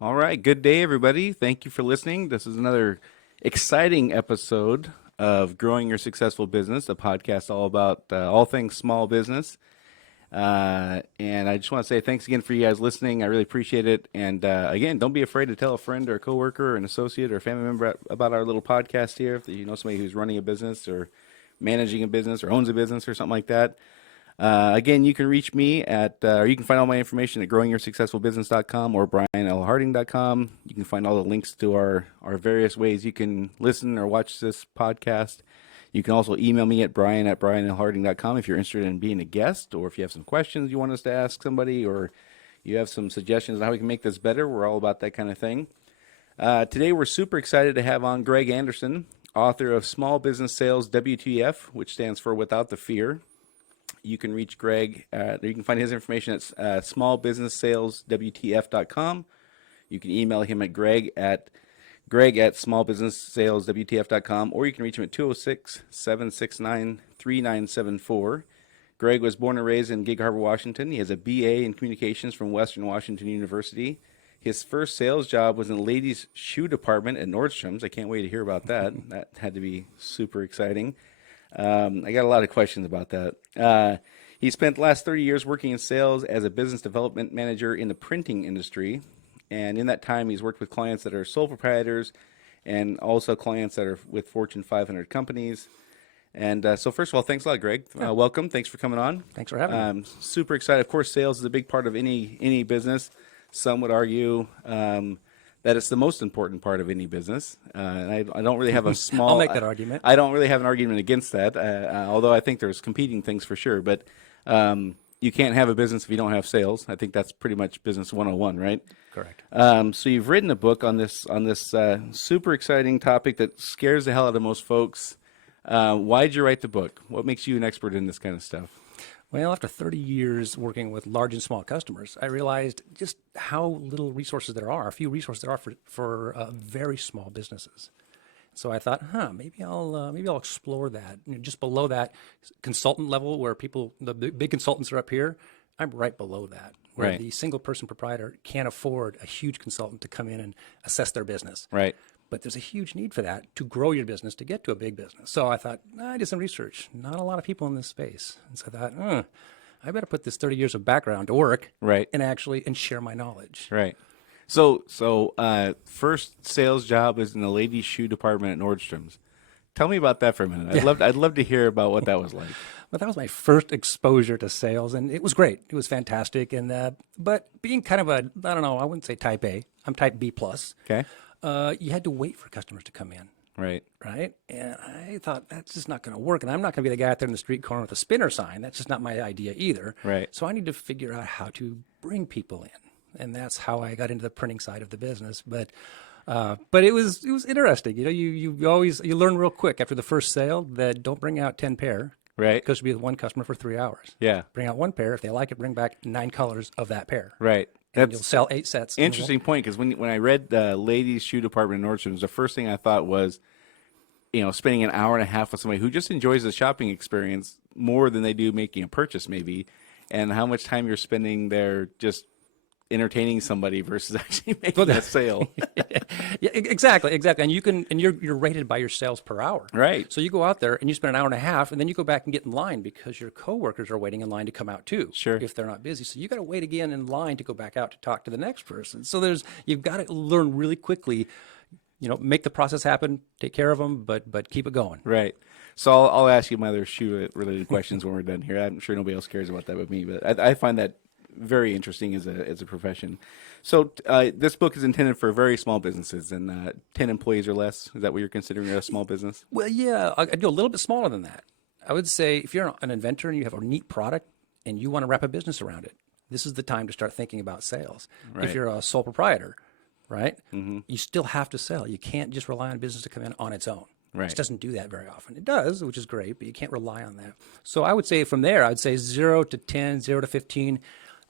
All right. Good day, everybody. Thank you for listening. This is another exciting episode of Growing Your Successful Business, a podcast all about all things small business. And I just want to say thanks again for you guys listening. I really appreciate it. And again, don't be afraid to tell a friend or a coworker or an associate or a family member about our little podcast here. If you know somebody who's running a business or managing a business or owns a business or something like that. Again, you can reach me or you can find all my information at growingyoursuccessfulbusiness.com or brianlharding.com. You can find all the links to our various ways you can listen or watch this podcast. You can also email me at brian@brianlharding.com if you're interested in being a guest, or if you have some questions you want us to ask somebody, or you have some suggestions on how we can make this better. We're all about that kind of thing. Today, we're super excited to have on Greg Anderson, author of Small Business Sales WTF, which stands for Without the Fear. You can reach Greg, you can find his information at smallbusinesssaleswtf.com. You can email him at greg@smallbusinesssaleswtf.com, or you can reach him at 206-769-3974. Greg was born and raised in Gig Harbor, Washington. He has a BA in communications from Western Washington University. His first sales job was in the ladies' shoe department at Nordstrom's. I can't wait to hear about that. That had to be super exciting. I got a lot of questions about that. He spent the last 30 years working in sales as a business development manager in the printing industry. And in that time, he's worked with clients that are sole proprietors and also clients that are with Fortune 500 companies. And so first of all, thanks a lot, Greg. Welcome. Thanks for coming on. Thanks for having me. Super excited. Of course, sales is a big part of any business. Some would argue that it's the most important part of any business. And I don't really have a small... I'll make that argument. I don't really have an argument against that, although I think there's competing things for sure. But you can't have a business if you don't have sales. I think that's pretty much business 101, right? Correct. So you've written a book on this super exciting topic that scares the hell out of most folks. Why'd you write the book? What makes you an expert in this kind of stuff? Well, after 30 years working with large and small customers, I realized just how little resources there are, a few resources there are for very small businesses. So I thought, maybe I'll explore that. Just below that consultant level, where the big consultants are up here, I'm right below that, where Right. the single person proprietor can't afford a huge consultant to come in and assess their business. Right. But there's a huge need for that to grow your business, to get to a big business. So I thought, I did some research. Not a lot of people in this space. And so I thought, I better put this 30 years of background to work, Right. and share my knowledge. Right. So first sales job is in the ladies' shoe department at Nordstrom's. Tell me about that for a minute. I'd love to hear about what that was like. But that was my first exposure to sales, and it was great. It was fantastic. And but being kind of I wouldn't say type A. I'm type B plus. Okay. You had to wait for customers to come in. Right. Right. And I thought that's just not going to work. And I'm not going to be the guy out there in the street corner with a spinner sign. That's just not my idea either. Right. So I need to figure out how to bring people in. And that's how I got into the printing side of the business. But it was interesting. You learn real quick after the first sale that don't bring out 10 pair. Right. Because you'll be with one customer for 3 hours. Yeah. Bring out one pair. If they like it, bring back 9 colors of that pair. Right. And you'll sell 8 sets. Interesting point, because when I read the ladies' shoe department at Nordstrom's, the first thing I thought was, spending an hour and a half with somebody who just enjoys the shopping experience more than they do making a purchase, maybe, and how much time you're spending there just entertaining somebody versus actually making a sale. Yeah, exactly. And you're rated by your sales per hour. Right. So you go out there and you spend an hour and a half, and then you go back and get in line because your coworkers are waiting in line to come out too. Sure. If they're not busy, so you got to wait again in line to go back out to talk to the next person. So you've got to learn really quickly. Make the process happen, take care of them, but keep it going. Right. So I'll ask you my other shoe-related questions when we're done here. I'm sure nobody else cares about that but me, but I find that very interesting as a profession. So this book is intended for very small businesses and 10 employees or less. Is that what you're considering a small business? Well, yeah, I do a little bit smaller than that. I would say if you're an inventor and you have a neat product and you want to wrap a business around it, this is the time to start thinking about sales. Right. If you're a sole proprietor, right, Mm-hmm. you still have to sell. You can't just rely on business to come in on its own. Right. It doesn't do that very often. It does, which is great, but you can't rely on that. So I would say from there, I'd say 0 to 10, 0 to 15.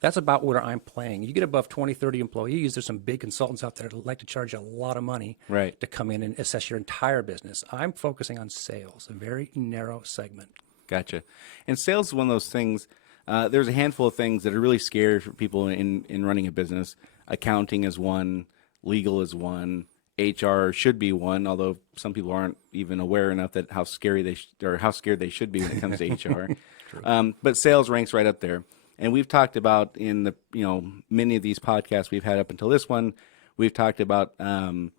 That's about where I'm playing. You get above 20, 30 employees, there's some big consultants out there that like to charge you a lot of money Right. to come in and assess your entire business. I'm focusing on sales, a very narrow segment. Gotcha. And sales is one of those things. There's a handful of things that are really scary for people in running a business. Accounting is one. legal is one, HR should be one, although some people aren't even aware enough that how scary or how scared they should be when it comes to HR. But sales ranks right up there. And we've talked about in the, many of these podcasts we've had up until this one, we've talked about, the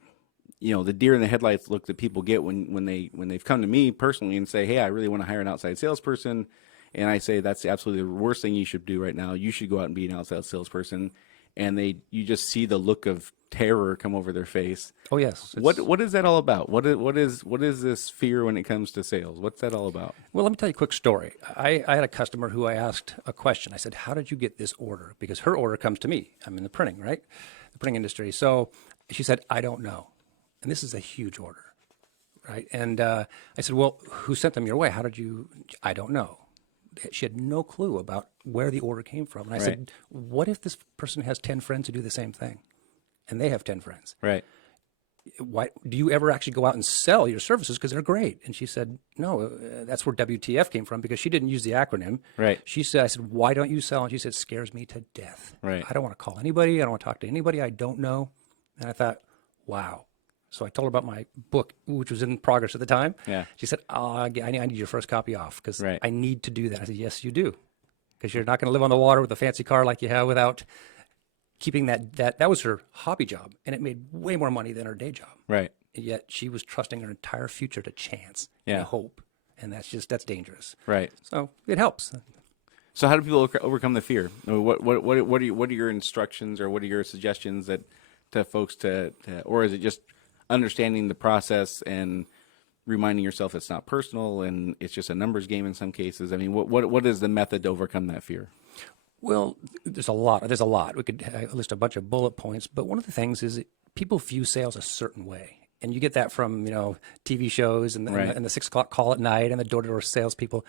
deer in the headlights look that people get when they've come to me personally and say, hey, I really want to hire an outside salesperson. And I say, that's absolutely the worst thing you should do right now. You should go out and be an outside salesperson. And you just see the look of terror come over their face. Oh yes. What is that all about? What is this fear when it comes to sales? What's that all about? Well, let me tell you a quick story. I had a customer who I asked a question. I said, how did you get this order? Because her order comes to me. I'm in the printing, right? The printing industry. So she said, I don't know. And this is a huge order, right? And I said, well, who sent them your way? I don't know. She had no clue about where the order came from. And I said, what if this person has 10 friends who do the same thing? And they have 10 friends. Right. Why do you ever actually go out and sell your services? Because they're great. And she said, no, that's where WTF came from, because she didn't use the acronym. Right. I said, why don't you sell? And she said, it scares me to death. Right. I don't want to call anybody. I don't want to talk to anybody I don't know. And I thought, wow. So I told her about my book, which was in progress at the time. Yeah. She said, I need your first copy off, because I need to do that. I said, yes, you do. Because you're not going to live on the water with a fancy car like you have without keeping that was her hobby job. And it made way more money than her day job. Right. And yet she was trusting her entire future to chance and hope. And that's dangerous. Right. So it helps. So how do people overcome the fear? What are your instructions, or what are your suggestions to folks or is it just understanding the process and reminding yourself it's not personal and it's just a numbers game in some cases? I mean, what is the method to overcome that fear? Well, there's a lot. We could list a bunch of bullet points, but one of the things is that people view sales a certain way. And you get that from, TV shows and the 6 o'clock call at night and the door-to-door salespeople.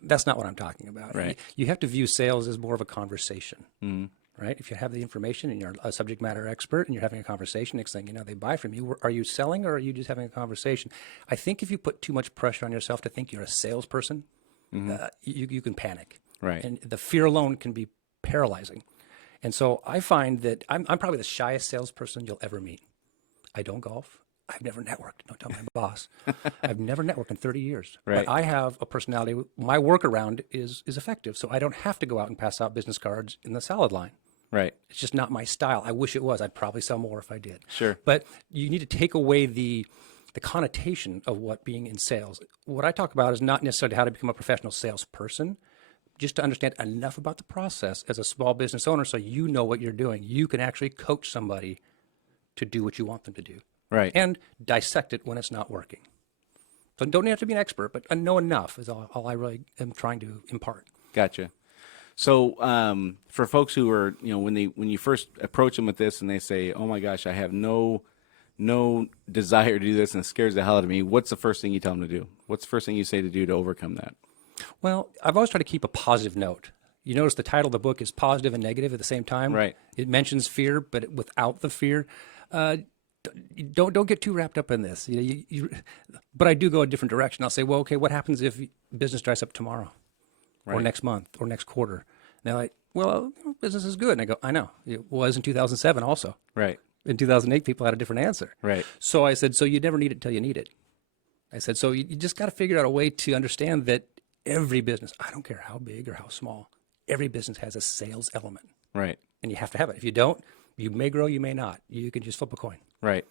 That's not what I'm talking about. Right. You have to view sales as more of a conversation. Mm-hmm. Right? If you have the information and you're a subject matter expert and you're having a conversation, next thing you know, they buy from you. Are you selling, or are you just having a conversation? I think if you put too much pressure on yourself to think you're a salesperson, you can panic. Right. And the fear alone can be paralyzing. And so I find that I'm probably the shyest salesperson you'll ever meet. I don't golf. I've never networked. Don't tell my boss. I've never networked in 30 years. Right. But I have a personality. My workaround is effective, so I don't have to go out and pass out business cards in the salad line. Right. It's just not my style. I wish it was. I'd probably sell more if I did. Sure. But you need to take away the connotation of what being in sales. What I talk about is not necessarily how to become a professional salesperson, just to understand enough about the process as a small business owner so you know what you're doing. You can actually coach somebody to do what you want them to do. Right. And dissect it when it's not working. So don't have to be an expert, but know enough is all I really am trying to impart. Gotcha. So for folks who are, when you first approach them with this and they say, oh my gosh, I have no desire to do this and it scares the hell out of me, what's the first thing you tell them to do? What's the first thing you say to do to overcome that? Well, I've always tried to keep a positive note. You notice the title of the book is positive and negative at the same time. Right. It mentions fear, but without the fear. Don't get too wrapped up in this. But I do go a different direction. I'll say, well, okay, what happens if business dries up tomorrow, or next month, or next quarter? And they're like, well, business is good. And I go, I know. It was in 2007 also. Right. In 2008, people had a different answer. Right. So I said, so you never need it till you need it. I said, so you just got to figure out a way to understand that every business, I don't care how big or how small, every business has a sales element. Right. And you have to have it. If you don't, you may grow, you may not. You can just flip a coin. Right.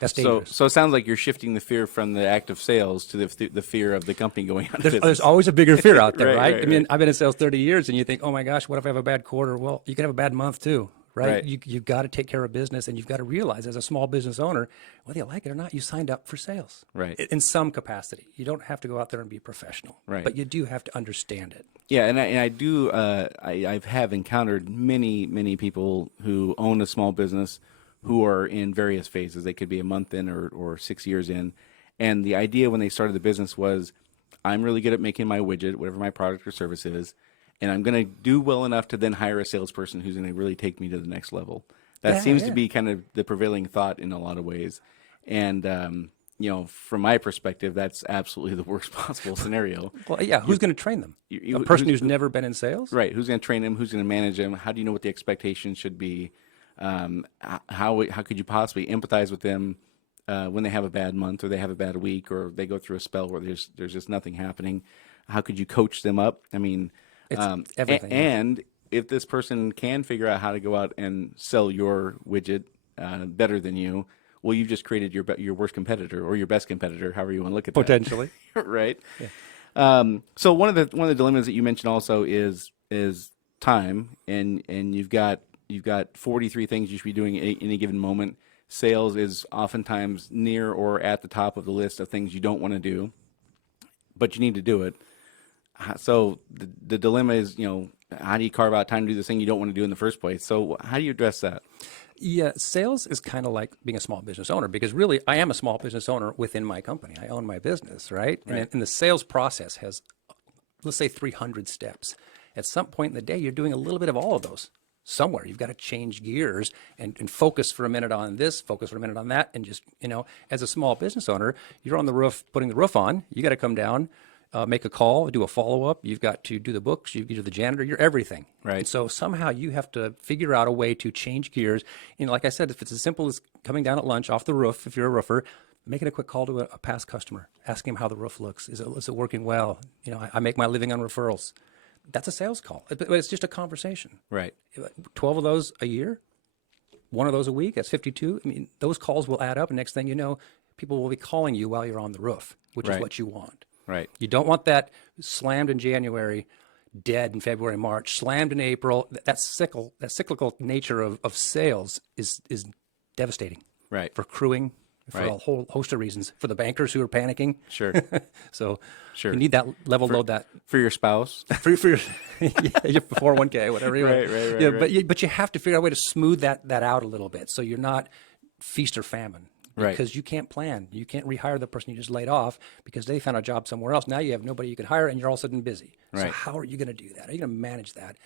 That's dangerous. So it sounds like you're shifting the fear from the act of sales to the fear of the company going out of business. There's always a bigger fear out there, Right, right? I mean, I've been in sales 30 years, and you think, oh my gosh, what if I have a bad quarter? Well, you can have a bad month too, right? You've got to take care of business, and you've got to realize as a small business owner, whether you like it or not, you signed up for sales. Right. In some capacity. You don't have to go out there and be professional. Right. But you do have to understand it. Yeah, and I do. I have encountered many people who own a small business who are in various phases. They could be a month in or 6 years in. And the idea when they started the business was, I'm really good at making my widget, whatever my product or service is, and I'm going to do well enough to then hire a salesperson who's going to really take me to the next level. That seems to be kind of the prevailing thought in a lot of ways. And, from my perspective, that's absolutely the worst possible scenario. Well, yeah, who's going to train them? A person who's never been in sales? Right. Who's going to train them? Who's going to manage them? How do you know what the expectations should be? How could you possibly empathize with them when they have a bad month or they have a bad week or they go through a spell where there's just nothing happening? How could you coach them up? I mean, It's everything. Yeah. and if this person can figure out how to go out and sell your widget better than you, well, you've just created your worst competitor or your best competitor, however you want to look at that. Potentially. Right? So one of the dilemmas that you mentioned also is time, and you've got 43 things you should be doing at any given moment. Sales is oftentimes near or at the top of the list of things you don't want to do, but you need to do it. So the dilemma is, how do you carve out time to do this thing you don't want to do in the first place? So how do you address that? Yeah, sales is kind of like being a small business owner because really I am a small business owner within my company. I own my business, right? And the sales process has, let's say, 300 steps. At some point in the day, you're doing a little bit of all of those. Somewhere you've got to change gears and focus for a minute on this, focus for a minute on that, and just, as a small business owner, you're on the roof, putting the roof on. You got to come down, make a call, do a follow-up. You've got to do the books. You're the janitor. You're everything. Right. And so somehow you have to figure out a way to change gears. Like I said, if it's as simple as coming down at lunch off the roof, if you're a roofer, making a quick call to a past customer, asking him how the roof looks. Is it working well? I make my living on referrals. That's a sales call, but it's just a conversation. Right. 12 of those a year, one of those a week, that's 52. I mean, those calls will add up, and next thing you know, people will be calling you while you're on the roof, which is what you want. Right. You don't want that slammed in January, dead in February, March, slammed in April. That cyclical nature of sales is devastating. Right. For crewing, for a whole host of reasons. For the bankers who are panicking. Sure. So sure. You need that level load that for your spouse. for your 401k, whatever you want. Right. But you have to figure out a way to smooth that out a little bit so you're not feast or famine. Right. Because you can't plan. You can't rehire the person you just laid off because they found a job somewhere else. Now you have nobody you can hire and you're all of a sudden busy. Right. So how are you going to do that? How are you going to manage that?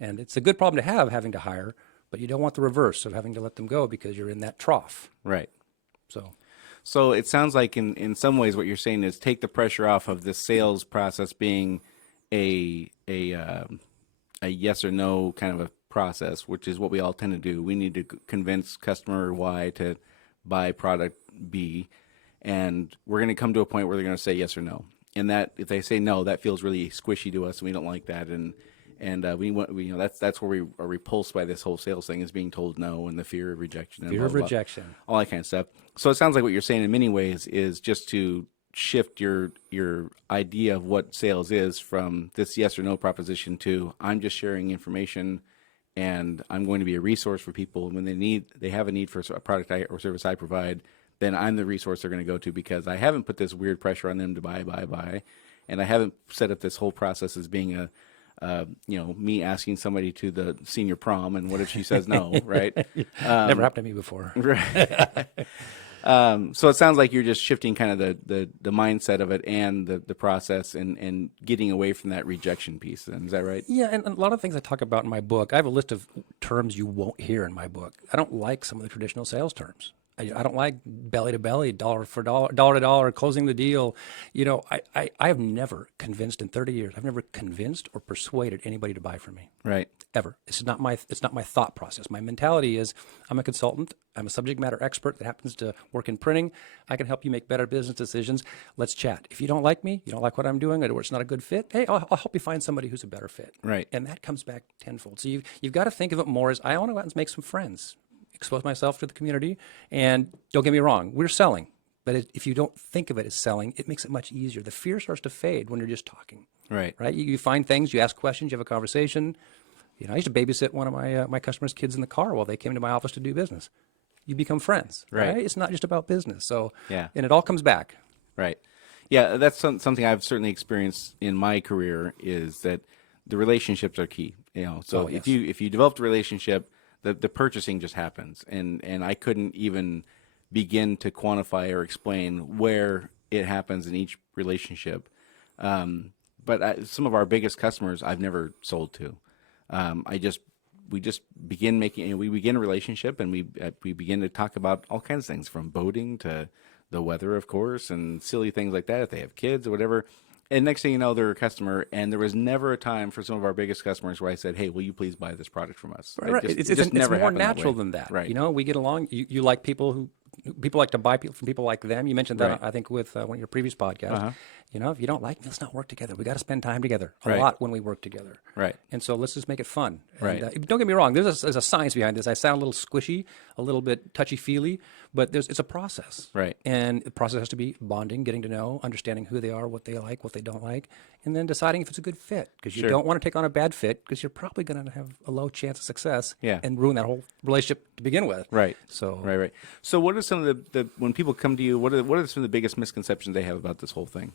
And it's a good problem to have, having to hire, but you don't want the reverse of having to let them go because you're in that trough. Right. So it sounds like in some ways what you're saying is take the pressure off of the sales process being a yes or no kind of a process, which is what we all tend to do. We need to convince customer Y to buy product B, and we're going to come to a point where they're going to say yes or no. And that if they say no, that feels really squishy to us, and we don't like that. And that's where we are repulsed by this whole sales thing, is being told no and the fear of rejection. Fear of rejection. All that kind of stuff. So it sounds like what you're saying in many ways is just to shift your idea of what sales is from this yes or no proposition to I'm just sharing information and I'm going to be a resource for people when they have a need for a product or service I provide. Then I'm the resource they're going to go to because I haven't put this weird pressure on them to buy, and I haven't set up this whole process as being me asking somebody to the senior prom, and what if she says no, right? Never happened to me before. Right. So it sounds like you're just shifting kind of the mindset of it and the process and getting away from that rejection piece. Is that right? Yeah, and a lot of things I talk about in my book, I have a list of terms you won't hear in my book. I don't like some of the traditional sales terms. I don't like belly to belly, dollar for dollar, dollar to dollar, closing the deal. I have never convinced in 30 years, I've never convinced or persuaded anybody to buy from me. Right. Ever. It's not my thought process. My mentality is I'm a consultant. I'm a subject matter expert that happens to work in printing. I can help you make better business decisions. Let's chat. If you don't like me, you don't like what I'm doing, or it's not a good fit, hey, I'll help you find somebody who's a better fit. Right. And that comes back tenfold. So you've got to think of it more as I want to go out and make some friends, expose myself to the community. And don't get me wrong, we're selling. But if you don't think of it as selling, it makes it much easier. The fear starts to fade when you're just talking. Right. Right. You find things, you ask questions, you have a conversation. I used to babysit one of my customers' kids in the car while they came to my office to do business. You become friends, right? It's not just about business. So, yeah. And it all comes back. Right. Yeah, that's something I've certainly experienced in my career, is that the relationships are key. So if you develop a relationship, the purchasing just happens, and I couldn't even begin to quantify or explain where it happens in each relationship. But some of our biggest customers I've never sold to. We just begin making, we begin a relationship, and we begin to talk about all kinds of things, from boating to the weather, of course, and silly things like that, if they have kids or whatever. And next thing you know, they're a customer, and there was never a time for some of our biggest customers where I said, "Hey, will you please buy this product from us?" Right. It just It's never more happened that natural way. than that. Right. You know, we get along. You like people like to buy people from people like them. You mentioned that, Right. I think, with one of your previous podcasts. Uh-huh. You know, if you don't like me, let's not work together. We got to spend time together a Right. lot when we work together. Right. And so let's just make it fun. Right. And don't get me wrong. There's a science behind this. I sound a little squishy, a little bit touchy-feely, but it's a process. Right. And the process has to be bonding, getting to know, understanding who they are, what they like, what they don't like, and then deciding if it's a good fit. Because you Sure. don't want to take on a bad fit because you're probably going to have a low chance of success Yeah. and ruin that whole relationship to begin with. Right. So Right. So, what are some of the when people come to you? What are some of the biggest misconceptions they have about this whole thing?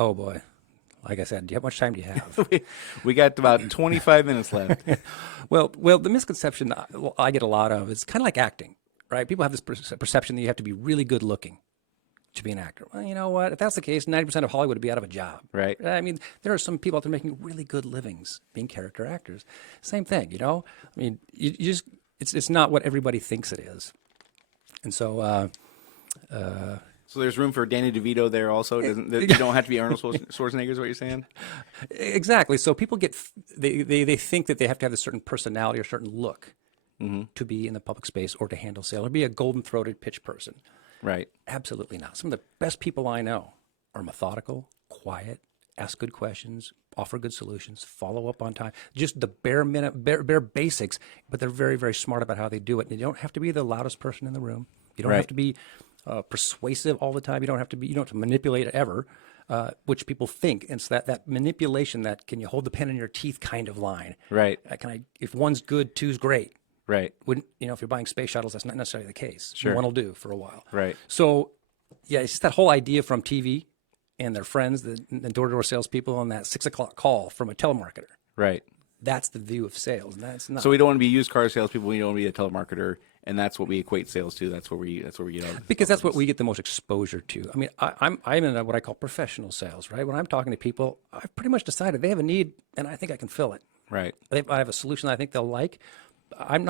oh boy. Like I said, how much time do you have? We got about 25 minutes left. Well, the misconception I get a lot of is kind of like acting, right? People have this perception that you have to be really good looking to be an actor. Well, you know what? If that's the case, 90% of Hollywood would be out of a job. Right. I mean, there are some people out there making really good livings being character actors. Same thing, you know? I mean, you just, it's not what everybody thinks it is. And so, So there's room for Danny DeVito there also. You don't have to be Arnold Schwarzenegger, is what you're saying? exactly. So people they think that they have to have a certain personality or certain look to be in the public space or to handle sales or be a golden-throated pitch person. Right. Absolutely not. Some of the best people I know are methodical, quiet, ask good questions, offer good solutions, follow up on time. Just the bare basics, but they're very, very smart about how they do it. And you don't have to be the loudest person in the room. You don't Right. have to be persuasive all the time. You don't have to manipulate ever, which people think. And so that manipulation, that can you hold the pen in your teeth kind of line. Right. If one's good, two's great. Right. Wouldn't, if you're buying space shuttles, that's not necessarily the case. Sure. One will do for a while. Right. So, yeah, it's just that whole idea from TV and their friends, the door-to-door salespeople, on that 6 o'clock call from a telemarketer. Right. That's the view of sales, and that's not. So we don't want to be used car salespeople. We don't want to be a telemarketer, and that's what we equate sales to. That's where we get all. Because that's what we get the most exposure to. I mean, I'm in what I call professional sales, right? When I'm talking to people, I've pretty much decided they have a need, and I think I can fill it. Right. I have a solution that I think they'll like. I'm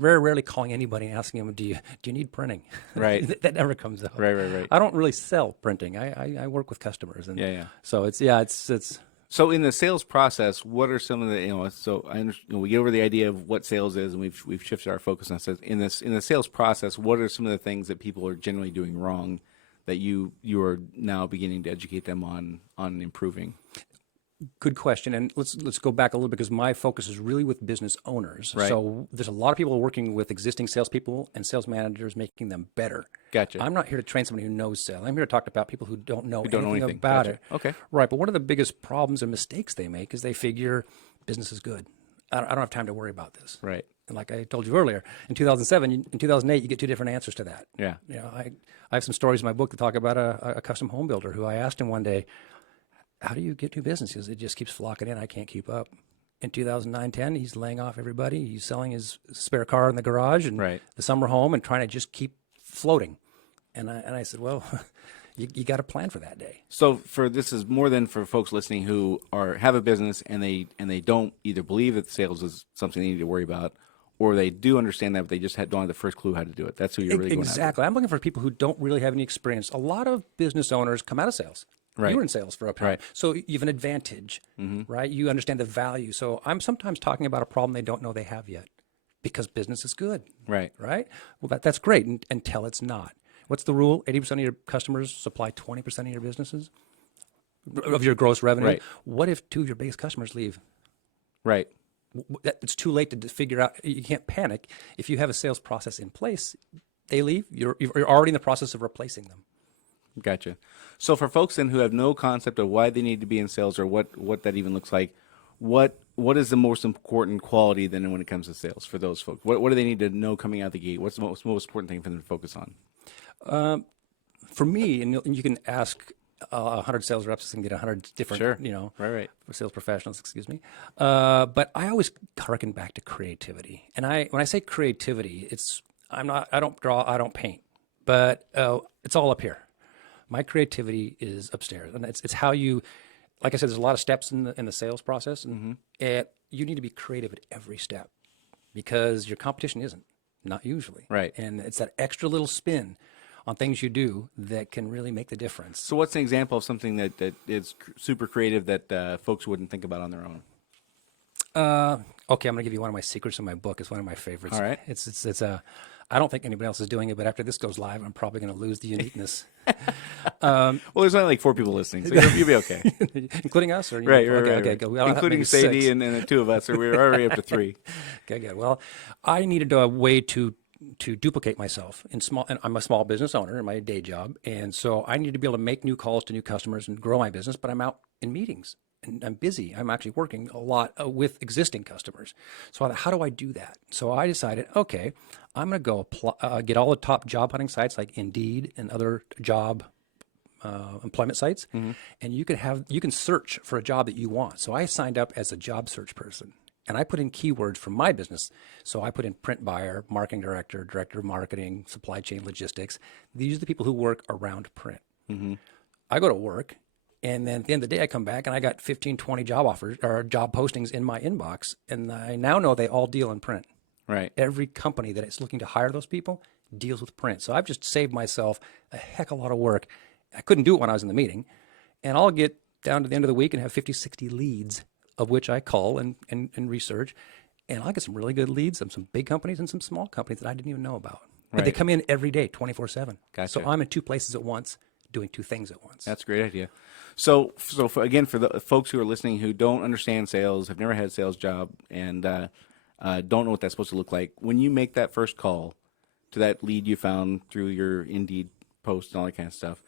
very rarely calling anybody and asking them, do you need printing? Right. That never comes up. Right. I don't really sell printing. I work with customers, and Yeah. so it's. So in the sales process, what are some of the So we get over the idea of what sales is, and we've shifted our focus on sales. In the sales process, what are some of the things that people are generally doing wrong that you are now beginning to educate them on improving? Good question, and let's go back a little bit because my focus is really with business owners. Right. So there's a lot of people working with existing salespeople and sales managers, making them better. Gotcha. I'm not here to train somebody who knows sales. I'm here to talk about people who don't know anything about Gotcha. it. Okay. Right, but one of the biggest problems and mistakes they make is they figure business is good. I don't have time to worry about this. Right. And like I told you earlier, in 2007, in 2008, you get two different answers to that. Yeah. You know, I have some stories in my book that talk about a custom home builder who I asked him one day, how do you get new business? He says, it just keeps flocking in. I can't keep up. In 2009-10, he's laying off everybody. He's selling his spare car in the garage and Right. the summer home and trying to just keep floating. And I said, well, you got to plan for that day. So this is more than for folks listening who have a business and they don't either believe that sales is something they need to worry about, or they do understand that, but they just don't have the first clue how to do it. That's who you're really going after. Exactly. I'm looking for people who don't really have any experience. A lot of business owners come out of sales. Right. You were in sales for a time. Right. So you have an advantage, right? You understand the value. So I'm sometimes talking about a problem they don't know they have yet because business is good. Right. Right? Well, that's great until it's not. What's the rule? 80% of your customers supply 20% of your businesses, of your gross revenue. Right. What if two of your biggest customers leave? Right. It's too late to figure out. You can't panic. If you have a sales process in place, they leave, you're already in the process of replacing them. Gotcha. So for folks then who have no concept of why they need to be in sales or what that even looks like, what is the most important quality then when it comes to sales for those folks? What do they need to know coming out the gate? What's the most important thing for them to focus on? For me, and you can ask 100 sales reps and get 100 different, Sure. Right. Sales professionals, excuse me. But I always harken back to creativity. And when I say creativity, I don't draw, I don't paint, but it's all up here. My creativity is upstairs, and it's how you, like I said, there's a lot of steps in the sales process, and you need to be creative at every step because your competition isn't, not usually. Right. And it's that extra little spin on things you do that can really make the difference. So what's an example of something that is super creative that folks wouldn't think about on their own? Okay, I'm going to give you one of my secrets in my book. It's one of my favorites. All right. It's a, I don't think anybody else is doing it, but after this goes live, I'm probably going to lose the uniqueness. Well, there's only like 4 people listening, so you'll be okay. Including us? Or Right, okay, good. Well, including maybe Sadie 6. and the 2 of us, so we're already up to 3. Okay, good. Well, I needed a way to duplicate myself and I'm a small business owner in my day job. And so I need to be able to make new calls to new customers and grow my business, but I'm out in meetings and I'm busy. I'm actually working a lot with existing customers. So I thought, how do I do that? So I decided, okay, I'm going to go get all the top job hunting sites like Indeed and other job employment sites, and you can search for a job that you want. So I signed up as a job search person. And I put in keywords for my business. So I put in print buyer, marketing director, director of marketing, supply chain logistics. These are the people who work around print. I go to work, and then at the end of the day, I come back and I got 15, 20 job offers or job postings in my inbox. And I now know they all deal in print. Right. Every company that is looking to hire those people deals with print. So I've just saved myself a heck of a lot of work. I couldn't do it when I was in the meeting. And I'll get down to the end of the week and have 50, 60 leads, of which I call and research, and I'll get some really good leads, some big companies and some small companies that I didn't even know about. But they come in every day, 24/7. Gotcha. So I'm in 2 places at once, doing 2 things at once. That's a great idea. So for the folks who are listening who don't understand sales, have never had a sales job, and don't know what that's supposed to look like, when you make that first call to that lead you found through your Indeed post and all that kind of stuff,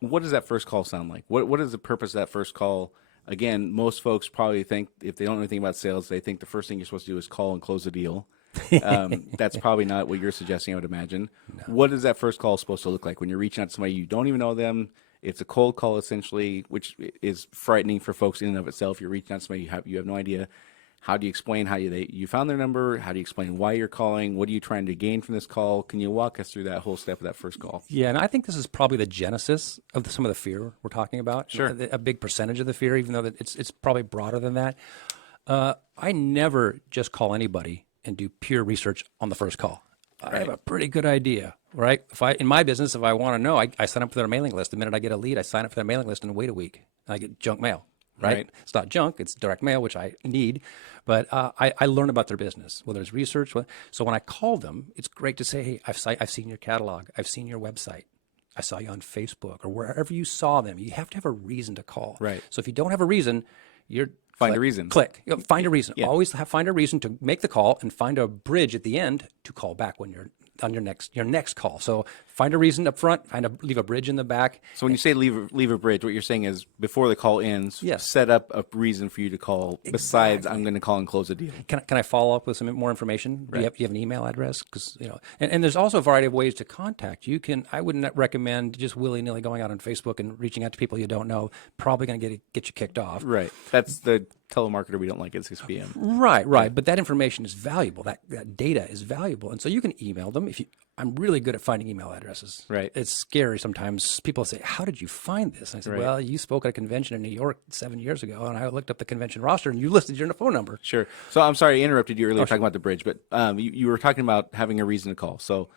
what does that first call sound like? What is the purpose of that first call? Again, most folks probably think, if they don't know anything about sales, they think the first thing you're supposed to do is call and close a deal. That's probably not what you're suggesting, I would imagine. No. What is that first call supposed to look like when you're reaching out to somebody you don't even know them? It's a cold call, essentially, which is frightening for folks in and of itself. You're reaching out to somebody you have no idea. How do you explain how you found their number? How do you explain why you're calling? What are you trying to gain from this call? Can you walk us through that whole step of that first call? Yeah, and I think this is probably the genesis of some of the fear we're talking about. Sure. A big percentage of the fear, even though it's probably broader than that. I never just call anybody and do pure research on the first call. I have a pretty good idea, right? In my business, if I want to know, I sign up for their mailing list. The minute I get a lead, I sign up for their mailing list and wait a week. I get junk mail. Right? It's not junk, it's direct mail, which I need, but I learn about their business, whether it's research. So when I call them, it's great to say, hey, I've seen your catalog, I've seen your website, I saw you on Facebook, or wherever you saw them. You have to have a reason to call. Right. So if you don't have a reason, Find a reason. Click. Find a reason. Yeah. Always find a reason to make the call and find a bridge at the end to call back when you're on your next call. So find a reason up front, leave a bridge in the back. So when you say leave a bridge, what you're saying is before the call ends, set up a reason for you to call besides I'm going to call and close a deal. Can I follow up with some more information? Right. Do you have an email address? Because and there's also a variety of ways to contact you. I wouldn't recommend just willy-nilly going out on Facebook and reaching out to people you don't know. Probably going to get you kicked off. Right. That's the telemarketer we don't like at 6 p.m. Right. Yeah. But that information is valuable. That data is valuable, and so you can email them. I'm really good at finding email addresses. Right. It's scary sometimes. People say, "How did you find this?" And I said, "Well, you spoke at a convention in New York 7 years ago, and I looked up the convention roster, and you listed your phone number." Sure. So I'm sorry I interrupted you earlier talking about the bridge, but you were talking about having a reason to call. So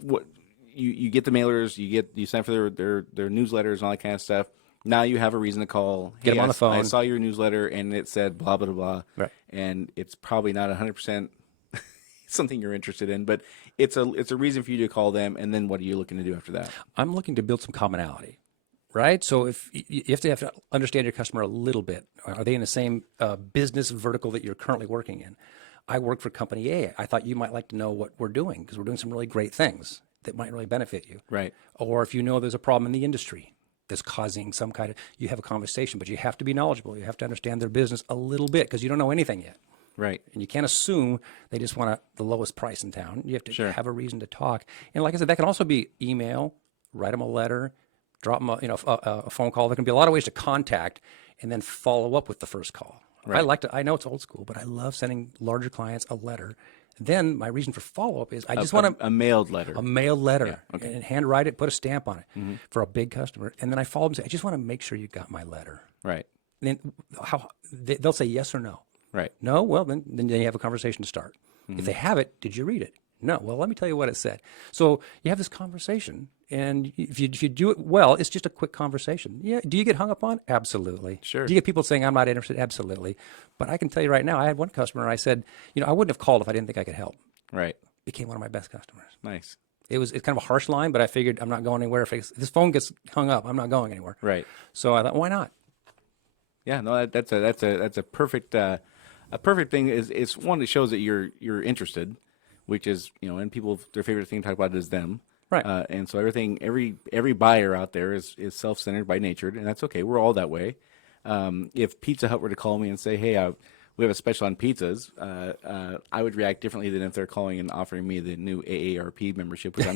what you get the mailers, you sign for their newsletters and all that kind of stuff. Now you have a reason to call. Get them on the phone. I saw your newsletter and it said blah, blah, blah. Right. And it's probably not 100% something you're interested in, but it's a reason for you to call them. And then what are you looking to do after that? I'm looking to build some commonality, right? So if you have to understand your customer a little bit. Are they in the same business vertical that you're currently working in? I work for company A. I thought you might like to know what we're doing because we're doing some really great things that might really benefit you. Right. Or if you know there's a problem in the industry that's causing some kind of, you have a conversation, but you have to be knowledgeable. You have to understand their business a little bit because you don't know anything yet. Right. And you can't assume they just want the lowest price in town. You have to have a reason to talk. And like I said, that can also be email, write them a letter, drop them a phone call. There can be a lot of ways to contact and then follow up with the first call. Right. I know it's old school, but I love sending larger clients a letter. Then my reason for follow-up is I just want a mailed letter. A mailed letter. Yeah, okay. And handwrite it, put a stamp on it for a big customer. And then I follow up and say, I just want to make sure you got my letter. Right. And then they'll say yes or no. Right. No? Well, then you have a conversation to start. If they have it, did you read it? No. Well, let me tell you what it said. So you have this conversation, and if you do it well, it's just a quick conversation. Yeah. Do you get hung up on? Absolutely. Sure. Do you get people saying, I'm not interested? Absolutely. But I can tell you right now, I had one customer, I said, I wouldn't have called if I didn't think I could help. Right. Became one of my best customers. Nice. It's kind of a harsh line, but I figured I'm not going anywhere. If this phone gets hung up, I'm not going anywhere. Right. So I thought, why not? Yeah. No, that's a perfect thing. Is one that shows that you're interested, which is and people their favorite thing to talk about is them. Right. And so every buyer out there is self-centered by nature, and that's okay. We're all that way. If Pizza Hut were to call me and say, "Hey, we have a special on pizzas," I would react differently than if they're calling and offering me the new AARP membership, which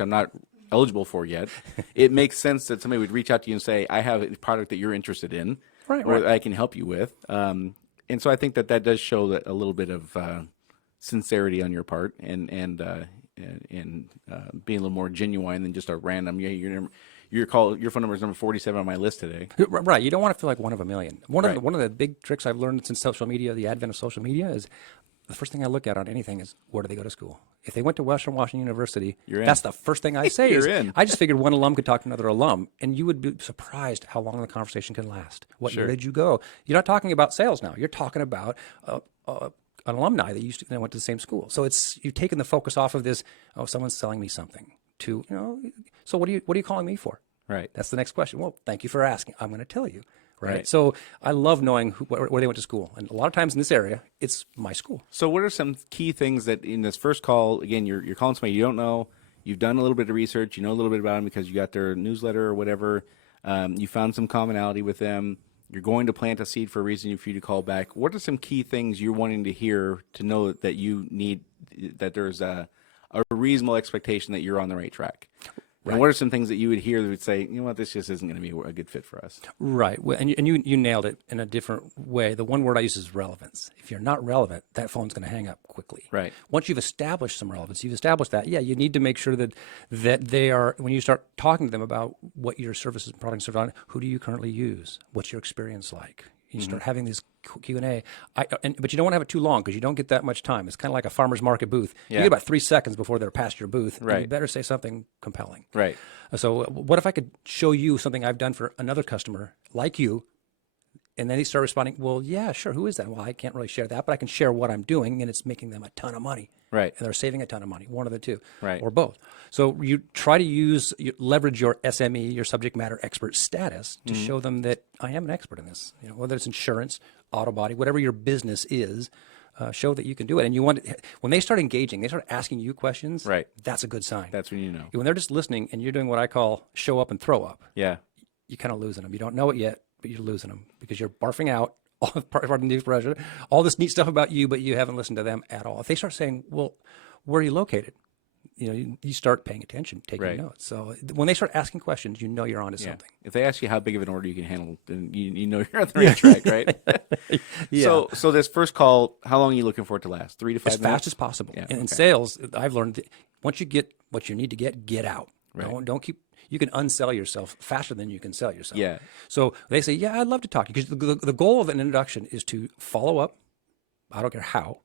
I'm not eligible for yet. It makes sense that somebody would reach out to you and say, "I have a product that you're interested in, or that I can help you with." And so I think that does show that a little bit of sincerity on your part, and being a little more genuine than just a random. Yeah, your phone number is number 47 on my list today. Right. You don't want to feel like one of a million. One Right. of the big tricks I've learned since social media, the advent of social media, is the first thing I look at on anything is where do they go to school? If they went to Western Washington University, that's the first thing I say. You're in. I just figured one alum could talk to another alum, and you would be surprised how long the conversation can last. Where did you go? You're not talking about sales now. You're talking about an alumni that went to the same school. So you've taken the focus off of this. Oh, someone's selling me something. To so what are you calling me for? Right. That's the next question. Well, thank you for asking. I'm going to tell you. Right. So I love knowing where they went to school. And a lot of times in this area, it's my school. So what are some key things that in this first call, again, you're calling somebody you don't know, you've done a little bit of research, you know a little bit about them because you got their newsletter or whatever, you found some commonality with them, you're going to plant a seed for a reason for you to call back. What are some key things you're wanting to hear to know that you need, that there's a reasonable expectation that you're on the right track? Right. And what are some things that you would hear that would say, you know what, this just isn't going to be a good fit for us? Right. Well, and you nailed it in a different way. The one word I use is relevance. If you're not relevant, that phone's going to hang up quickly. Right. Once you've established some relevance, you've established that, you need to make sure that they are, when you start talking to them about what your services and products are on, who do you currently use? What's your experience like? You start having these Q&A, but you don't want to have it too long because you don't get that much time. It's kind of like a farmer's market booth. You get about 3 seconds before they're past your booth. Right. And you better say something compelling. Right. So what if I could show you something I've done for another customer like you, and then they start responding, well, yeah, sure, who is that? Well, I can't really share that, but I can share what I'm doing, and it's making them a ton of money. Right. And they're saving a ton of money, one of the two, right, or both. So you try to leverage your SME, your subject matter expert status, to show them that I am an expert in this. Whether it's insurance, auto body, whatever your business is, show that you can do it. And when they start engaging, they start asking you questions. Right. That's a good sign. That's when you know. When they're just listening and you're doing what I call show up and throw up. Yeah. You're kind of losing them. You don't know it yet, but you're losing them because you're barfing out pardon the expression, all this neat stuff about you, but you haven't listened to them at all. If they start saying, well, where are you located? You start paying attention, taking notes. So when they start asking questions, you're onto something. If they ask you how big of an order you can handle, then you know you're on the right track, right? Yeah. So this first call, how long are you looking for it to last? 3 to 5 minutes? As fast as possible. Yeah, and in sales, I've learned that once you get what you need to get out. Right. Don't keep. You can unsell yourself faster than you can sell yourself. Yeah. So they say, yeah, I'd love to talk to you, because the goal of an introduction is to follow up. I don't care how,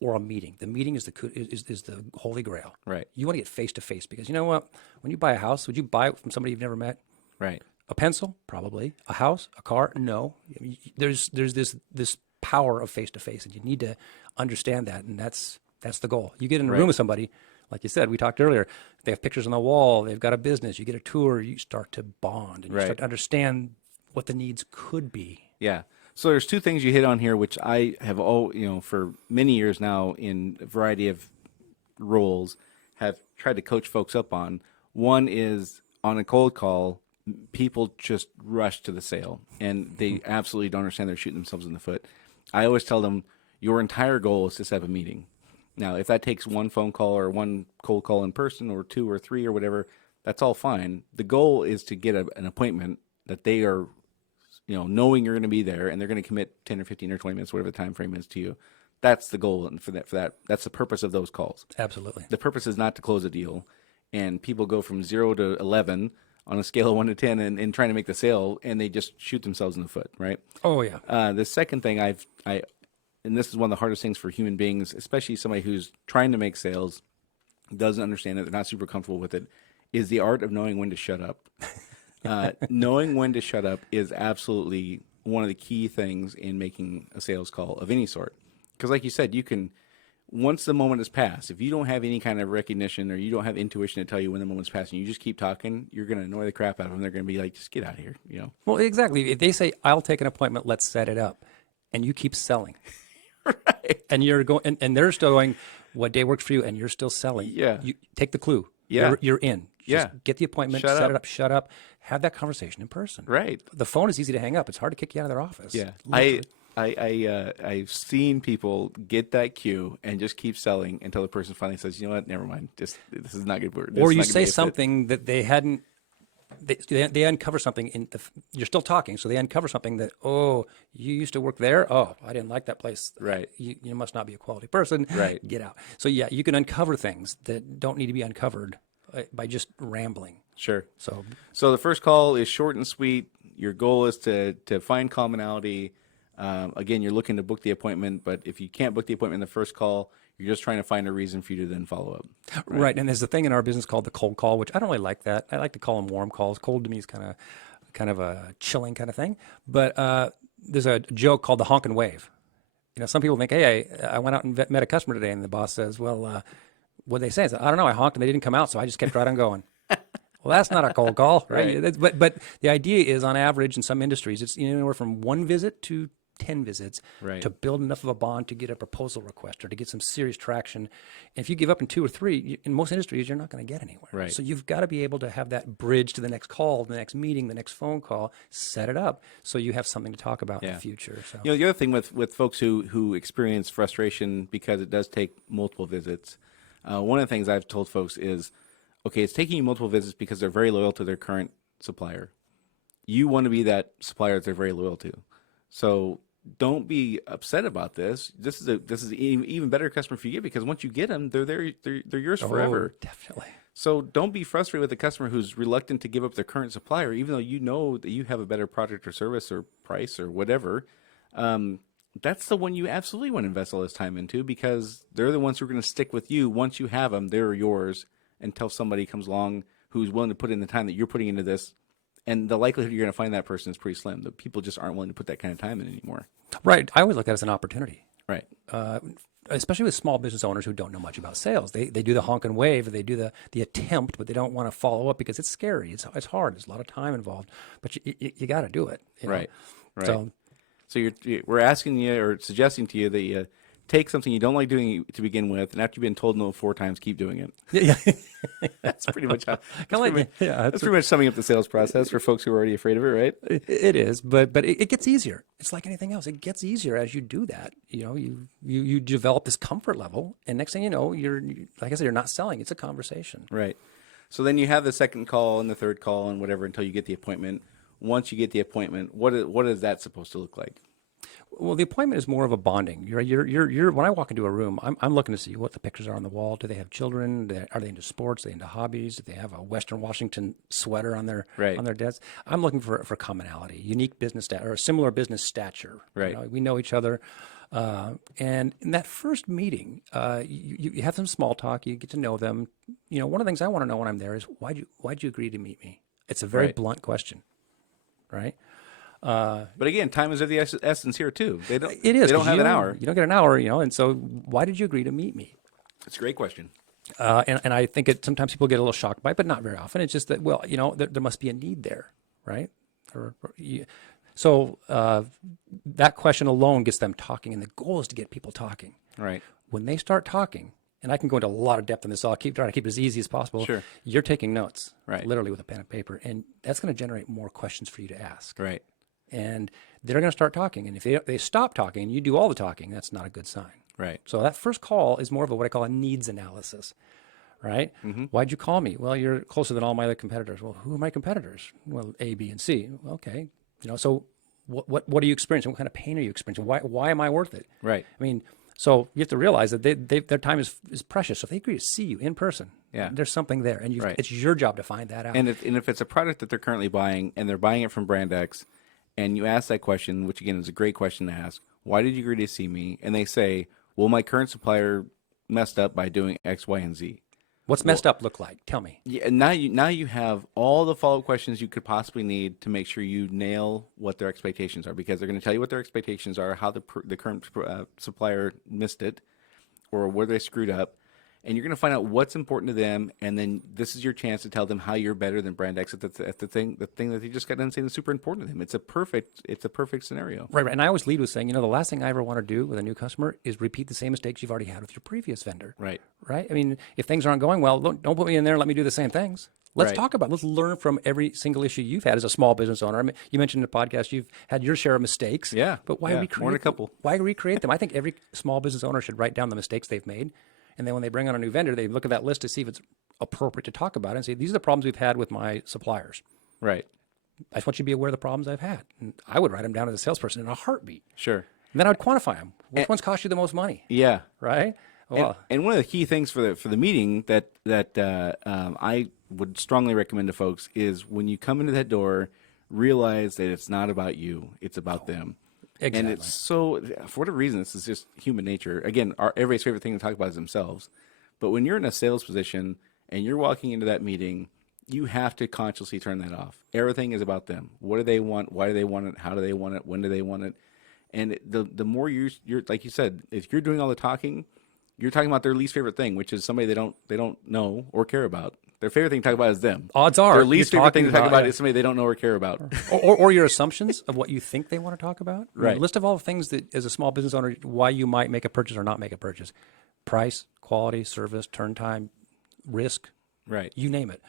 or a meeting. The meeting is the holy grail. Right. You want to get face to face, because you know what? When you buy a house, would you buy it from somebody you've never met? Right. A pencil, probably. A house, a car, no. I mean, there's this power of face to face, and you need to understand that, and that's the goal. You get in a room with somebody, like you said, we talked earlier. They have pictures on the wall. They've got a business. You get a tour. You start to bond, and you start to understand what the needs could be. Yeah. So there's 2 things you hit on here, which I have for many years now in a variety of roles have tried to coach folks up on. One is on a cold call, people just rush to the sale, and they absolutely don't understand they're shooting themselves in the foot. I always tell them your entire goal is to set up a meeting. Now, if that takes 1 phone call or 1 cold call in person or 2 or 3 or whatever, that's all fine. The goal is to get an appointment that they are, knowing you're going to be there, and they're going to commit 10 or 15 or 20 minutes, whatever the time frame is to you. That's the goal, and for that, that's the purpose of those calls. Absolutely. The purpose is not to close a deal, and people go from 0 to 11 on a scale of 1 to 10 and trying to make the sale, and they just shoot themselves in the foot, right? Oh, yeah. The second thing and this is one of the hardest things for human beings, especially somebody who's trying to make sales, doesn't understand it, they're not super comfortable with it, is the art of knowing when to shut up. Knowing when to shut up is absolutely one of the key things in making a sales call of any sort. Because like you said, you can, once the moment has passed, if you don't have any kind of recognition or you don't have intuition to tell you when the moment's passing, you just keep talking, you're going to annoy the crap out of them. They're going to be like, just get out of here, you know? Well, exactly. If they say, I'll take an appointment, let's set it up, and you keep selling. Right. And you're going, and they're still going, what day works for you? And you're still selling. Yeah. You take the clue. Yeah. You're in. Just Yeah. get the appointment, Shut set up. it up, shut up, have that conversation in person. Right. The phone is easy to hang up. It's hard to kick you out of their office. Yeah. Literally. I've seen people get that cue and just keep selling until the person finally says, you know what, never mind. Just, this is not good. Or you say something that they hadn't, they uncover something you're still talking, so they uncover something that, oh, you used to work there? Oh, I didn't like that place. Right. You must not be a quality person. Right. Get out. So yeah, you can uncover things that don't need to be uncovered by just rambling. Sure. So the first call is short and sweet. Your goal is to find commonality. Again, you're looking to book the appointment, but if you can't book the appointment in the first call, you're just trying to find a reason for you to then follow up. Right. And there's a thing in our business called the cold call, which I don't really like that. I like to call them warm calls. Cold to me is kind of a chilling kind of thing. But there's a joke called the honk and wave. You know, some people think, hey, I went out and met a customer today, and the boss says, well, what'd they say? I said, I don't know. I honked and they didn't come out, so I just kept right on going. Well, that's not a cold call, right? But the idea is, on average, in some industries, it's anywhere from 1 visit to 10 visits to build enough of a bond to get a proposal request or to get some serious traction. And if you give up in 2 or 3, in most industries, you're not going to get anywhere. Right. So you've got to be able to have that bridge to the next call, the next meeting, the next phone call, set it up so you have something to talk about in the future. So. You know, the other thing with folks who experience frustration because it does take multiple visits, one of the things I've told folks is, okay, it's taking you multiple visits because they're very loyal to their current supplier. You want to be that supplier that they're very loyal to. So don't be upset about this. This is an even better customer for you because once you get them, they're yours forever. Definitely. So don't be frustrated with a customer who's reluctant to give up their current supplier, even though you know that you have a better product or service or price or whatever. That's the one you absolutely want to invest all this time into because they're the ones who are going to stick with you. Once you have them, they're yours until somebody comes along who's willing to put in the time that you're putting into this. And the likelihood you're going to find that person is pretty slim. The people just aren't willing to put that kind of time in anymore. Right. I always look at it as an opportunity. Right. Especially with small business owners who don't know much about sales. They do the honk and wave, they do the attempt, but they don't want to follow up because it's scary. It's hard. There's a lot of time involved, but you got to do it. You know? Right. So we're asking you or suggesting to you that you take something you don't like doing to begin with, and after you've been told no 4 times, keep doing it. Yeah. That's pretty much how. That's pretty much summing up the sales process for folks who are already afraid of it, right? It is, but it gets easier. It's like anything else. It gets easier as you do that. You know, you develop this comfort level, and next thing you know, like I said, you're not selling. It's a conversation. Right. So then you have the second call and the third call and whatever until you get the appointment. Once you get the appointment, what is that supposed to look like? Well, the appointment is more of a bonding. You're when I walk into a room, I'm looking to see what the pictures are on the wall. Do they have children? Are they into sports? Are they into hobbies? Do they have a Western Washington sweater on their desk? I'm looking for commonality, unique business or a similar business stature. Right. You know, we know each other. And in that first meeting, you have some small talk. You get to know them. You know, one of the things I want to know when I'm there is why'd you agree to meet me? It's a very blunt question, right? But again, time is of the essence here too. They don't. It is. They don't have an hour. You don't get an hour, you know. And so, why did you agree to meet me? It's a great question. And I think sometimes people get a little shocked by it, but not very often. It's just that, well, you know, there must be a need there, right? So that question alone gets them talking, and the goal is to get people talking. Right. When they start talking, and I can go into a lot of depth in this, so I'll try to keep it as easy as possible. Sure. You're taking notes, right? Literally with a pen and paper, and that's going to generate more questions for you to ask. Right. And they're going to start talking. And if they stop talking and you do all the talking, that's not a good sign. Right. So that first call is more of what I call a needs analysis, right? Mm-hmm. Why'd you call me? Well, you're closer than all my other competitors. Well, who are my competitors? Well, A, B, and C. Okay. You know, so what are you experiencing? What kind of pain are you experiencing? Why am I worth it? Right. I mean, so you have to realize that their time is precious. So if they agree to see you in person, there's something there. And it's your job to find that out. And if it's a product that they're currently buying and they're buying it from brand X, and you ask that question, which again is a great question to ask, why did you agree to see me? And they say, well, my current supplier messed up by doing X, Y, and Z. What's messed up look like? Tell me. Yeah, and now you have all the follow-up questions you could possibly need to make sure you nail what their expectations are, because they're going to tell you what their expectations are, how the current supplier missed it, or where they screwed up, and you're going to find out what's important to them, and then this is your chance to tell them how you're better than brand X at the thing that they just got done saying is super important to them. It's a perfect scenario. Right. And I always lead with saying, the last thing I ever want to do with a new customer is repeat the same mistakes you've already had with your previous vendor. Right. Right. I mean, if things aren't going well, don't put me in there and let me do the same things. Let's Right. talk about it. Let's learn from every single issue you've had as a small business owner. I mean, you mentioned in the podcast you've had your share of mistakes. Yeah. But why Yeah. recreate More than a couple. Why recreate them? I think every small business owner should write down the mistakes they've made. And then when they bring on a new vendor, they look at that list to see if it's appropriate to talk about it and say, these are the problems we've had with my suppliers. Right. I just want you to be aware of the problems I've had. And I would write them down as a salesperson in a heartbit. Sure. And then I would quantify them. Which ones cost you the most money? Yeah. Right? Well, And one of the key things for the meeting that I would strongly recommend to folks is when you come into that door, realize that it's not about you; it's about them. exactly. And it's so, for whatever reason, this is just human nature. Again, everybody's favorite thing to talk about is themselves. But when you're in a sales position and you're walking into that meeting, you have to consciously turn that off. Everything is about them. What do they want? Why do they want it? How do they want it? When do they want it? And the more you're like you said, if you're doing all the talking, you're talking about their least favorite thing, which is somebody they don't know or care about. Their favorite thing to talk about is them. Odds are Their least you're favorite thing talking to talk about yeah. is somebody they don't know or care about. or your assumptions of what you think they want to talk about. Right. List of all the things that, as a small business owner, why you might make a purchase or not make a purchase. Price, quality, service, turn time, risk, Right. you name it.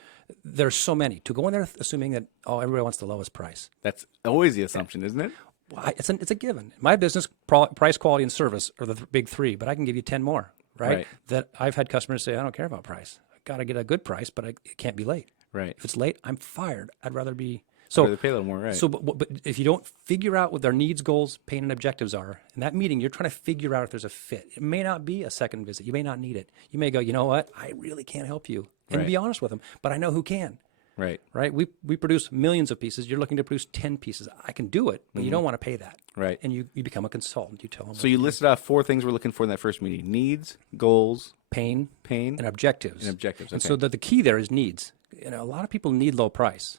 There's so many. To go in there assuming that, everybody wants the lowest price. That's always the assumption, isn't it? Well, it's a given. In my business, price, quality, and service are the big three, but I can give you 10 more, right? That I've had customers say, I don't care about price. I got to get a good price, but it can't be late. Right. If it's late, I'm fired. I'd rather be... So they pay a little more, right? So, but if you don't figure out what their needs, goals, pain, and objectives are, in that meeting, you're trying to figure out if there's a fit. It may not be a second visit. You may not need it. You may go, you know what? I really can't help you. And Right. be honest with them. But I know who can. Right. Right? We produce millions of pieces. You're looking to produce 10 pieces. I can do it, but you don't want to pay that. Right. And you become a consultant. You tell them So you listed off 4 things we're looking for in that first meeting: needs, goals, pain, pain, and objectives. and objectives. And Okay. so the key there is needs. A lot of people need low price.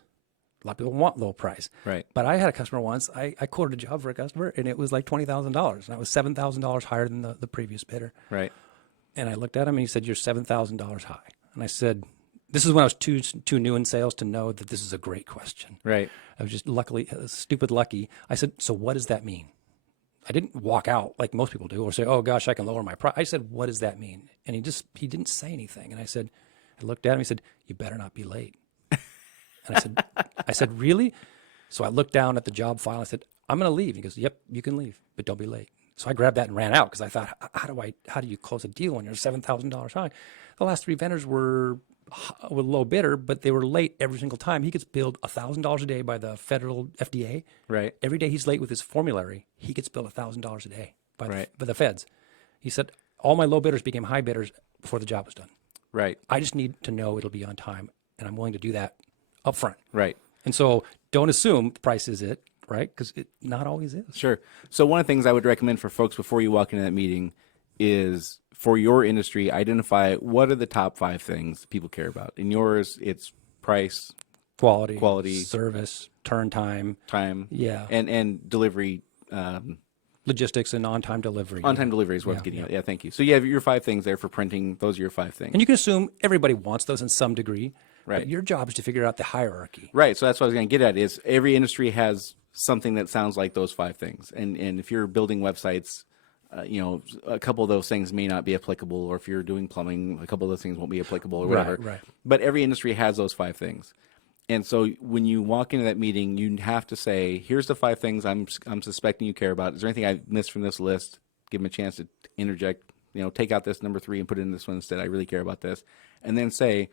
A lot of people want low price. Right. But I had a customer once, I quoted a job for a customer, and it was like $20,000. And I was $7,000 higher than the previous bidder. Right. And I looked at him and he said, you're $7,000 high. And I said, this is when I was too new in sales to know that this is a great question. Right. I was just stupid lucky. I said, so what does that mean? I didn't walk out like most people do or say, oh gosh, I can lower my price. I said, what does that mean? And he didn't say anything. And I looked at him, he said, you better not be late. And I said, really? So I looked down at the job file. I said, I'm going to leave. He goes, yep, you can leave, but don't be late. So I grabbed that and ran out because I thought, how do you close a deal when you're $7,000 high? The last 3 vendors were low bidder, but they were late every single time. He gets billed $1,000 a day by the federal FDA. Right. Every day he's late with his formulary, he gets billed $1,000 a day by the feds. He said, all my low bidders became high bidders before the job was done. Right. I just need to know it'll be on time, and I'm willing to do that up front. Right. And so don't assume the price is it, right? Because it not always is. Sure. So one of the things I would recommend for folks before you walk into that meeting is, for your industry, identify what are the top 5 things people care about. In yours, it's price, Quality, service, turn time, time, yeah, and delivery. logistics and on-time delivery. On-time delivery is what I was getting at. Yeah, thank you. So you have your 5 things there for printing. Those are your 5 things. And you can assume everybody wants those in some degree. Right. But your job is to figure out the hierarchy. Right. So that's what I was going to get at, is every industry has something that sounds like those 5 things. And if you're building websites, a couple of those things may not be applicable, or if you're doing plumbing, a couple of those things won't be applicable or whatever. Right. But every industry has those 5 things. And so when you walk into that meeting, you have to say, here's the 5 things I'm suspecting you care about. Is there anything I missed from this list? Give them a chance to interject, take out this number 3 and put it in this one instead. I really care about this. And then say,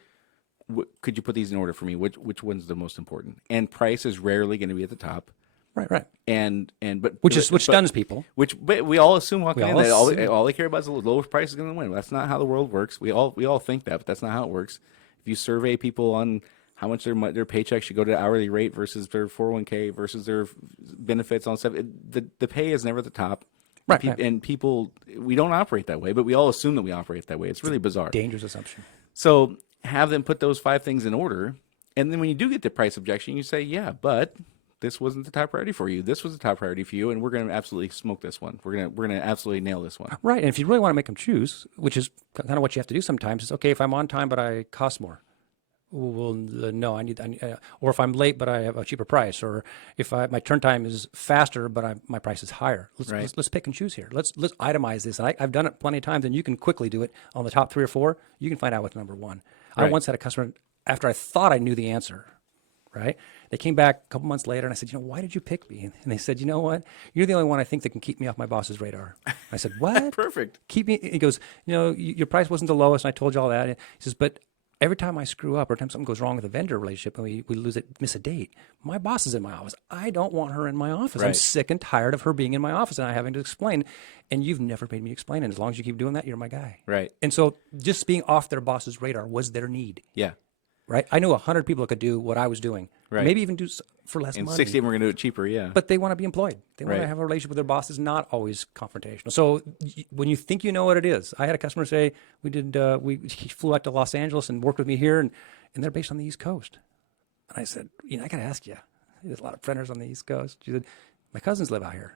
could you put these in order for me? Which one's the most important? And price is rarely going to be at the top. Right. But Which stuns people. But we all assume walking in that assume. all they care about is the lowest price is going to win. That's not how the world works. We all think that, but that's not how it works. If you survey people on how much their paycheck should go to hourly rate versus their 401k versus their benefits on stuff, the pay is never at the top. Right. And people, we don't operate that way, but we all assume that we operate that way. It's really bizarre. Dangerous assumption. So have them put those 5 things in order. And then when you do get the price objection, you say, yeah, but this wasn't the top priority for you. This was the top priority for you, and we're going to absolutely smoke this one. We're going to absolutely nail this one. Right. And if you really want to make them choose, which is kind of what you have to do sometimes, is okay, if I'm on time but I cost more. Well, no, or if I'm late but I have a cheaper price, or if my turn time is faster but my price is higher. Let's pick and choose here. Let's itemize this. I've done it plenty of times, and you can quickly do it on the top 3 or 4. You can find out what's number one. Right. I once had a customer after I thought I knew the answer. Right? They came back a couple months later, and I said, why did you pick me? And they said, you know what? You're the only one I think that can keep me off my boss's radar. I said, what? Perfect. Keep me. He goes, your price wasn't the lowest, and I told you all that. He says, but every time I screw up or every time something goes wrong with a vendor relationship and we miss a date, my boss is in my office. I don't want her in my office. Right. I'm sick and tired of her being in my office and I having to explain. And you've never made me explain. And as long as you keep doing that, you're my guy. Right. And so just being off their boss's radar was their need. Yeah. Right. I knew 100 people that could do what I was doing. Right. Maybe even do for less And money. 60 of them are going to do it cheaper. Yeah. But they want to be employed. They want Right. to have a relationship with their boss. Is not always confrontational. So when you think you know what it is, I had a customer say he flew out to Los Angeles and worked with me here, and they're based on the East Coast. And I said, I got to ask you. There's a lot of printers on the East Coast. She said, my cousins live out here.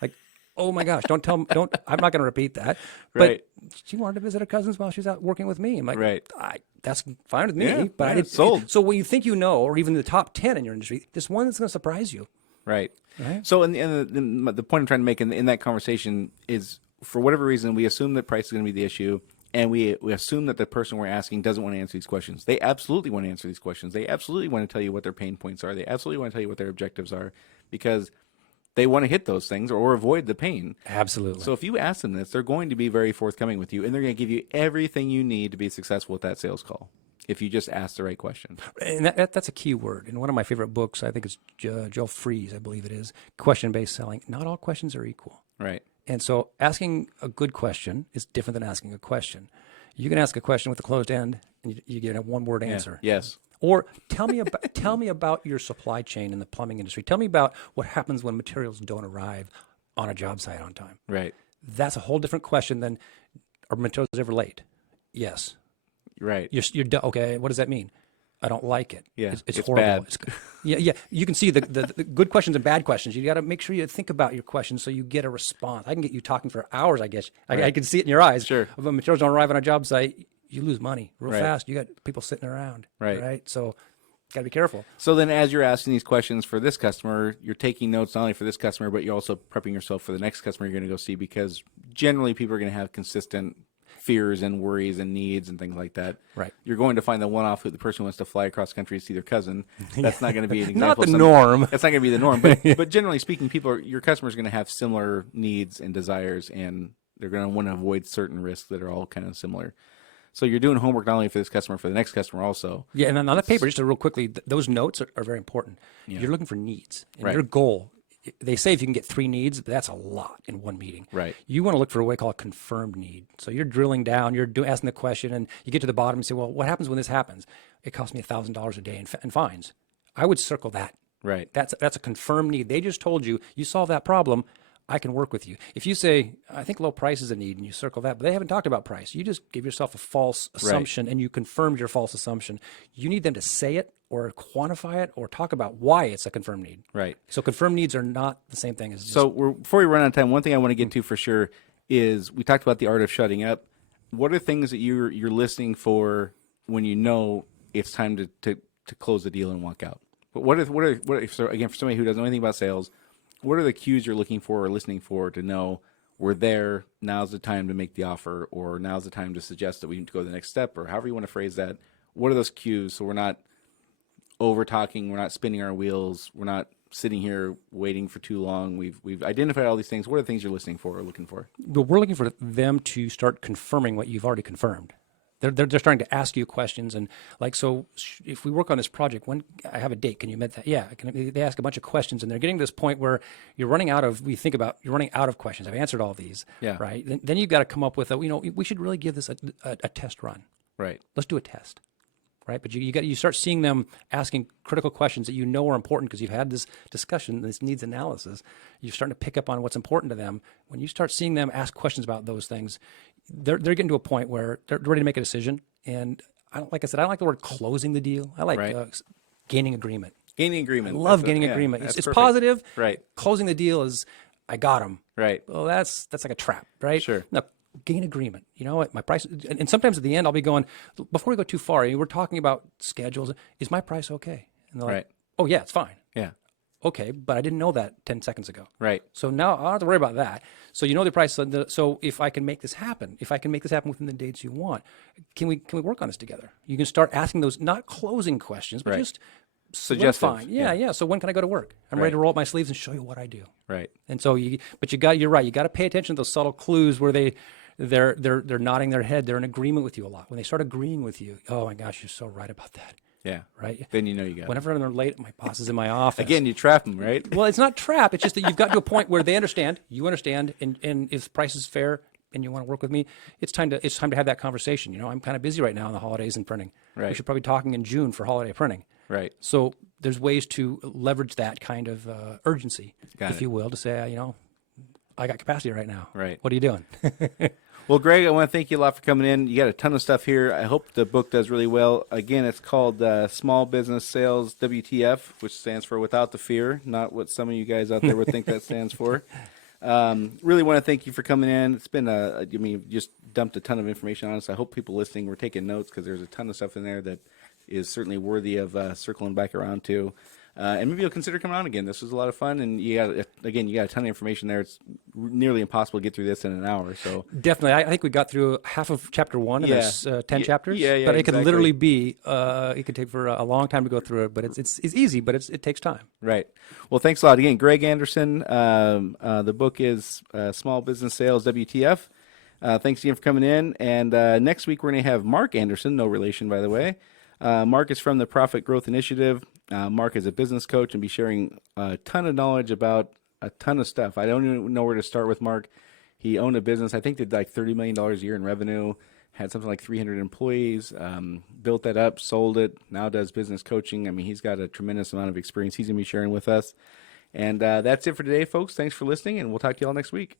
Like, oh my gosh, I'm not going to repeat that. Right. But she wanted to visit her cousins while she's out working with me. I'm like, right. That's fine with me. Yeah, but yeah, I didn't. sold. So when you think or even the top 10 in your industry, there's one that's going to surprise you. Right. Right. So, the point I'm trying to make in that conversation is, for whatever reason, we assume that price is going to be the issue, and we assume that the person we're asking doesn't want to answer these questions. They absolutely want to answer these questions. They absolutely want to tell you what their pain points are. They absolutely want to tell you what their objectives are, because they want to hit those things or avoid the pain. Absolutely. So if you ask them this, they're going to be very forthcoming with you, and they're going to give you everything you need to be successful with that sales call, if you just ask the right question. And that's a key word. In one of my favorite books, I think it's Joe Fries, I believe it is, Question-Based Selling. Not all questions are equal. Right. And so asking a good question is different than asking a question. You can ask a question with a closed end, and you get a one-word answer. Yes. Or tell me about your supply chain in the plumbing industry. Tell me about what happens when materials don't arrive on a job site on time. Right. That's a whole different question than, are materials ever late? Yes. Right. You're done. Okay. What does that mean? I don't like it. Yeah, it's bad. horrible. Yeah. You can see the good questions and bad questions. You got to make sure you think about your questions so you get a response. I can get you talking for hours, I guess. Right. I can see it in your eyes. Sure. If materials don't arrive on a job site, you lose money real Right. fast. You got people sitting around. Right. So got to be careful. So then, as you're asking these questions for this customer, you're taking notes not only for this customer, but you're also prepping yourself for the next customer you're going to go see, because generally people are going to have consistent fears and worries and needs and things like that. Right. You're going to find the one-off who the person who wants to fly across country to see their cousin. That's not going to be an example. Not the of norm. That's not going to be the norm. But generally speaking, your customers are going to have similar needs and desires, and they're going to want to avoid certain risks that are all kind of similar. So you're doing homework not only for this customer, for the next customer also. Yeah, and on that paper, just real quickly, those notes are very important. Yeah. You're looking for needs. And Right. your goal, they say if you can get 3 needs, but that's a lot in one meeting. Right. You want to look for what we call a confirmed need. So you're drilling down, you're asking the question, and you get to the bottom and say, well, what happens when this happens? It costs me $1,000 a day in fines. I would circle that. Right. That's a confirmed need. They just told you solve that problem, I can work with you. If you say, I think low price is a need, and you circle that, but they haven't talked about price. You just give yourself a false assumption, and you confirmed your false assumption. You need them to say it or quantify it or talk about why it's a confirmed need. Right. So confirmed needs are not the same thing as just... So before we run out of time, one thing I want to get to for sure is, we talked about the art of shutting up. What are things that you're listening for when you know it's time to close the deal and walk out? But what are so again, for somebody who doesn't know anything about sales, what are the cues you're looking for or listening for to know we're there, now's the time to make the offer, or now's the time to suggest that we need to go to the next step, or however you want to phrase that? What are those cues so we're not over talking, we're not spinning our wheels, we're not sitting here waiting for too long? We've identified all these things. What are the things you're listening for or looking for? But we're looking for them to start confirming what you've already confirmed. They're starting to ask you questions, and if we work on this project, when I have a date, can you meet that? Yeah. They ask a bunch of questions, and they're getting to this point where you're running out of questions. I've answered all these. Yeah. Right. Then you've got to come up with we should really give this a test run. Right. Let's do a test. Right. But you start seeing them asking critical questions that are important because you've had this discussion, this needs analysis. You're starting to pick up on what's important to them. When you start seeing them ask questions about those things, they're getting to a point where they're ready to make a decision, And like I said, I don't like the word closing the deal. I like Right. gaining agreement. Gaining agreement. I love That's gaining yeah, agreement. that's It's perfect. positive. Right. Closing the deal is, I got them. Right. Well, that's like a trap, right? Sure. No, gain agreement. You know what? My price, and sometimes at the end, I'll be going, before we go too far, we're talking about schedules. Is my price okay? And they're like, Right. oh, yeah, it's fine. Yeah. Okay, but I didn't know that 10 seconds ago. Right. So now I don't have to worry about that. So you know the price. So if I can make this happen, within the dates you want, can we work on this together? You can start asking those not closing questions, but Right. just Suggestive. solidifying. Yeah. Yeah. So when can I go to work? I'm ready to Right. roll up my sleeves and show you what I do. Right. And so you're right. You got to pay attention to those subtle clues where they're nodding their head. They're in agreement with you a lot. When they start agreeing with you, oh my gosh, you're so right about that. Yeah. Right. Then you know you got it. Whenever they're late, my boss is in my office. Again, you trap them, right? Well, it's not trap. It's just that you've got to a point where they understand, you understand, and if the price is fair and you want to work with me, it's time to have that conversation. You know, I'm kind of busy right now in the holidays and printing. Right. We should probably be talking in June for holiday printing. Right. So there's ways to leverage that kind of urgency, Got if it. you will, to say, I got capacity right now. Right. What are you doing? Well, Greg, I want to thank you a lot for coming in. You got a ton of stuff here. I hope the book does really well. Again, it's called Small Business Sales WTF, which stands for Without the Fear, not what some of you guys out there would think that stands for. Really want to thank you for coming in. It's been you just dumped a ton of information on us. I hope people listening were taking notes because there's a ton of stuff in there that is certainly worthy of circling back around to. And maybe you'll consider coming on again. This was a lot of fun, and you got a ton of information there. It's nearly impossible to get through this in an hour. So Definitely. I think we got through half of chapter 1, and there's 10 chapters. Yeah, but it could exactly. literally be, it could take for a long time to go through it, but it's easy, but it takes time. Right. Well, thanks a lot again, Greg Anderson. The book is Small Business Sales WTF. Thanks again for coming in. And next week we're going to have Mark Anderson, no relation, by the way. Mark is from the Profit Growth Initiative. Mark is a business coach and be sharing a ton of knowledge about a ton of stuff. I don't even know where to start with Mark. He owned a business, I think did like $30 million a year in revenue, had something like 300 employees, built that up, sold it, now does business coaching. I mean, he's got a tremendous amount of experience he's going to be sharing with us. And that's it for today, folks. Thanks for listening, and we'll talk to you all next week.